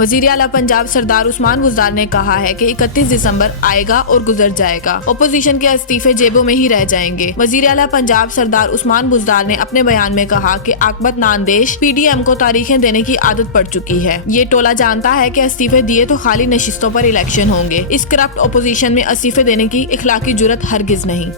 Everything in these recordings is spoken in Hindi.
वजीर आला पंजाब सरदार उस्मान बुज़दार ने कहा है कि 31 दिसंबर आएगा और गुजर जाएगा, ओपोजिशन के इस्तीफे जेबों में ही रह जाएंगे। वजीर आला पंजाब सरदार उस्मान बुज़दार ने अपने बयान में कहा कि आकबत नांदेश PDM को तारीखें देने की आदत पड़ चुकी है। ये टोला जानता है कि इस्तीफे दिए तो खाली नशिस्तों पर इलेक्शन होंगे। इस करप्ट ओपोजिशन में इस्तीफे देने की इखलाकी जुर्रत हरगिज नहीं।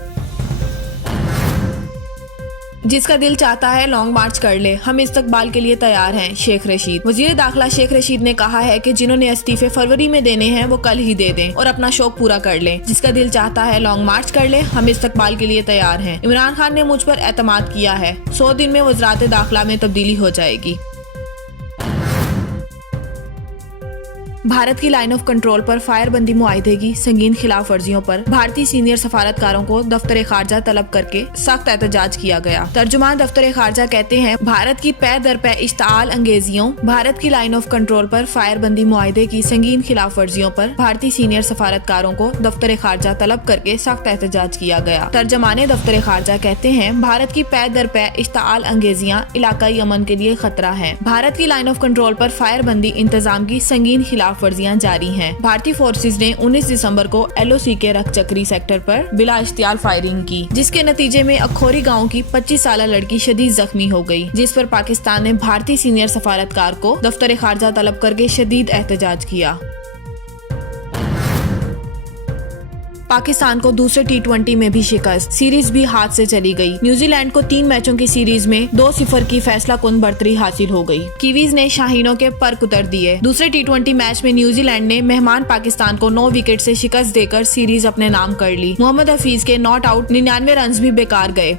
जिसका दिल चाहता है लॉन्ग मार्च कर ले, हम इस्तकबाल के लिए तैयार हैं। शेख रशीद। वजीर दाखिला शेख रशीद ने कहा है कि जिन्होंने इस्तीफे फरवरी में देने हैं वो कल ही दे दें और अपना शौक पूरा कर लें। जिसका दिल चाहता है लॉन्ग मार्च कर ले, हम इस्तकबाल के लिए तैयार हैं। इमरान खान ने मुझ पर एतमाद किया है, 100 दिन में वज़रात दाखिला में तब्दीली हो जाएगी। भारत की लाइन ऑफ कंट्रोल पर फायरबंदी मुआहिदे की संगीन खिलाफ वर्जियों पर भारतीय सीनियर सफारतकारों को दफ्तर खारजा तलब करके सख्त एहतजाज किया गया। तर्जुमान दफ्तर खारजा कहते हैं, भारत की पै दर पै इश्ताल अंगेजियों, भारत की लाइन ऑफ कंट्रोल पर फायरबंदी मुआहिदे की संगीन खिलाफ वर्जियों पर भारतीय सीनियर सफारतकारों को दफ्तर खारजा तलब करके सख्त एहतजाज किया गया। तर्जुमान दफ्तर खारजा कहते हैं, भारत की पै दर पै इश्ताल अंगेजियां इलाकाई अमन के लिए खतरा है। भारत की लाइन ऑफ कंट्रोल पर फायरबंदी इंतजाम की संगीन खिलाफ वर्जियां जारी हैं। भारतीय फोर्सेज ने 19 दिसंबर को LOC के रखचक्री सेक्टर पर बिला इश्तियाल फायरिंग की, जिसके नतीजे में अखोरी गांव की 25 साल लड़की शदीद जख्मी हो गई, जिस पर पाकिस्तान ने भारतीय सीनियर सफारतकार को दफ्तर खारजा तलब करके शदीद एहतजाज किया। पाकिस्तान को दूसरे T20 में भी शिकस्त, सीरीज भी हाथ से चली गई। न्यूजीलैंड को 3 मैचों की सीरीज में 2-0 की फैसला कुन बढ़तरी हासिल हो गई। कीवीज ने शाहीनों के पर कुतर दिए। दूसरे T20 मैच में न्यूजीलैंड ने मेहमान पाकिस्तान को 9 विकेट से शिकस्त देकर सीरीज अपने नाम कर ली। मोहम्मद हफीज के नॉट आउट 99 रन भी बेकार गए।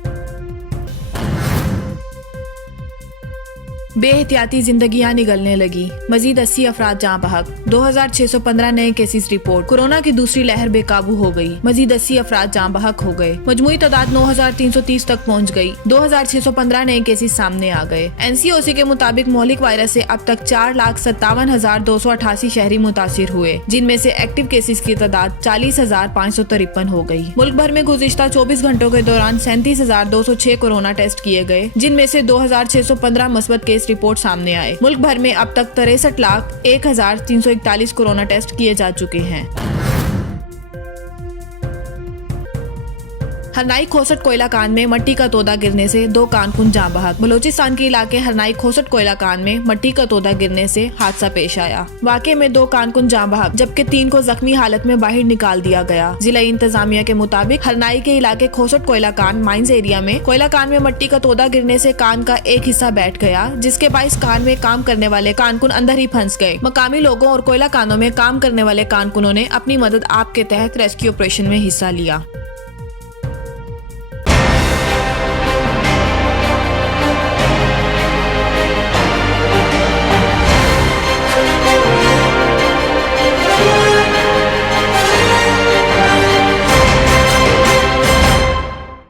बेहतियाती जिंदगियां निगलने लगी, मजीद 80 अफराद जाँ बहक, 2615 नए केसेस रिपोर्ट। कोरोना की दूसरी लहर बेकाबू हो गई, मजीद 80 अफराद जाँ बहक हो गए। मजमुई तादाद 9330 तक पहुँच गई, 2615 नए केसेस सामने आ गए। NCOC के मुताबिक मौलिक वायरस से अब तक 4,57,288 शहरी मुतासिर हुए, जिनमें से एक्टिव केसेस की तादाद 40,553 हो गई। मुल्क भर में गुज़िश्ता 24 घंटों के दौरान 37,206 कोरोना टेस्ट किए गए, जिनमें से 2615 मस्बत केस रिपोर्ट सामने आए। मुल्क भर में अब तक 63,01,341 कोरोना टेस्ट किए जा चुके हैं। हरनाई खोसट कोयला कान में मट्टी का तोदा गिरने से 2 कारकुन जाँ बहक। बलोचिस्तान के इलाके हरनाई खोसट कोयला कान में मट्टी का तोदा गिरने से हादसा पेश आया। वाक़े में 2 कारकुन जाँ बहक, जबकि 3 को जख्मी हालत में बाहर निकाल दिया गया। जिला इंतजामिया के मुताबिक हरनाई के इलाके खोसट कोयला कान माइंस एरिया में कोयला कान में मट्टी का तोदा गिरने से कान का एक हिस्सा बैठ गया, जिसके बाइस कान में काम करने वाले कारकुन अंदर ही फंस गए। मकामी लोगों और कोयला कानों में काम करने वाले कारकुनों ने अपनी मदद आप के तहत रेस्क्यू ऑपरेशन में हिस्सा लिया।